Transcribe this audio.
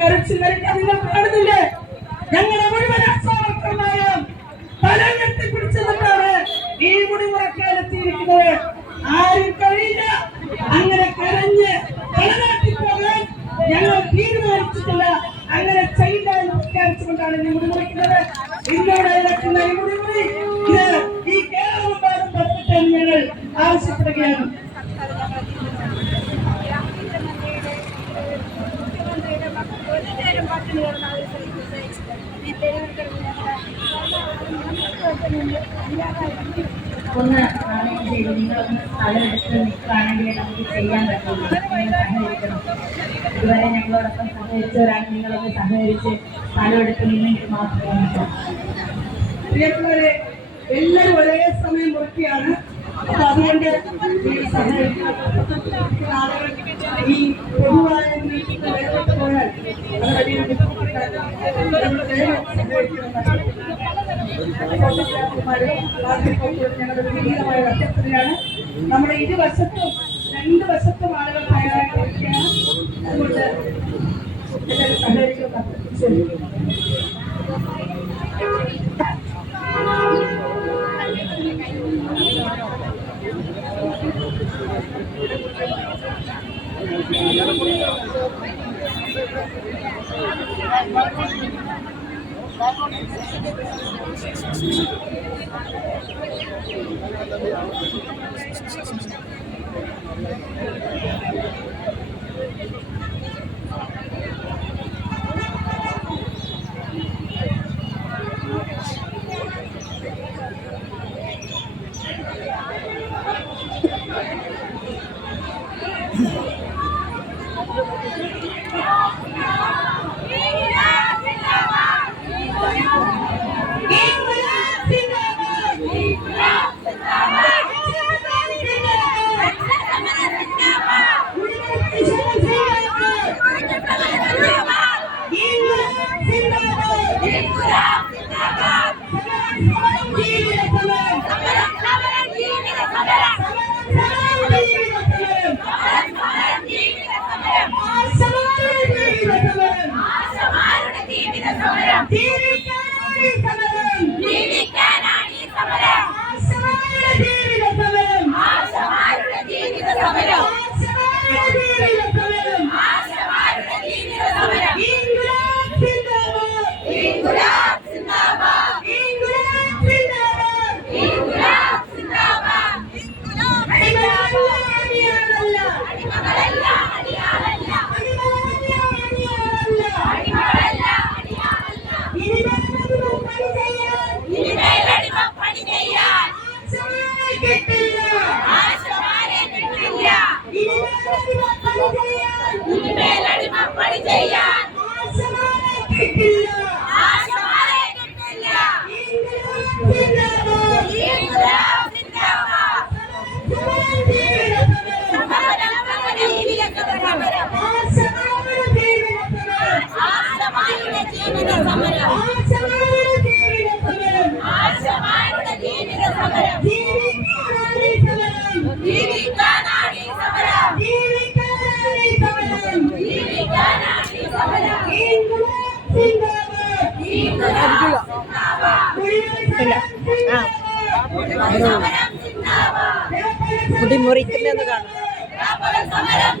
കരച്ചിൽ വരട്ടെ നിങ്ങൾ കാണുന്നില്ലേ? ഞങ്ങളെ മുഴുവൻ അസാവർക്കന്മാരും തലഞ്ഞെത്തി പിടിച്ചെന്നിട്ടാണ് ഈ മുടിമുറക്കാലെത്തിയിരിക്കുന്നത് ആരും കഴിയില്ല. അങ്ങനെ കരഞ്ഞ് തലനാട്ടി പോകാൻ ഞങ്ങൾ തീരുമാനിച്ചിട്ടില്ല. അങ്ങനെ ചെയ്യില്ല എന്ന് പ്രഖ്യാപിച്ചുകൊണ്ടാണ് ഈ മുടിമുറിക്കുന്നത് ഇന്നോടെ നടക്കുന്ന ഈ മുടിമുറി ഇത് ഈ കേരളമെമ്പാടും പറ്റിട്ടെന്ന് ഞങ്ങൾ ആവശ്യപ്പെടുകയാണ്. കിടന്ന ഒരു ഒന്ന് ആണെങ്കിൽ ചെയ്ത് നിങ്ങളൊന്ന് സ്ഥലമെടുത്ത് നിൽക്കുകയാണെങ്കിൽ നമുക്ക് ചെയ്യാൻ പറ്റുള്ളൂ സഹകരിക്കണം. ഇതുവരെ ഞങ്ങളോടൊപ്പം സഹകരിച്ചവരാണ് നിങ്ങളൊന്ന് സഹകരിച്ച് സ്ഥലമെടുത്ത് നിന്നെങ്കിൽ മാത്രമേ പ്രിയപ്പെട്ടവരെ എല്ലാവരും ഒരേ സമയം മുറിക്കുകയാണ്. അപ്പൊ അതുകൊണ്ട് സഹകരിക്കുന്ന ആളുകൾ ഈ പൊതുവായ നമ്മുടെ ഇരുവശത്തും രണ്ട് വശത്തും ആളുകൾ തയ്യാറായിട്ടിരിക്കുകയാണ്. അതുകൊണ്ട് എല്ലാവരും സഹകരിക്കുന്ന Thank you. അഭ്യർത്ഥിച്ചു മുടി മുറിക്കുന്നതെന്ന് കാണും ജീവിക്കാനാണ്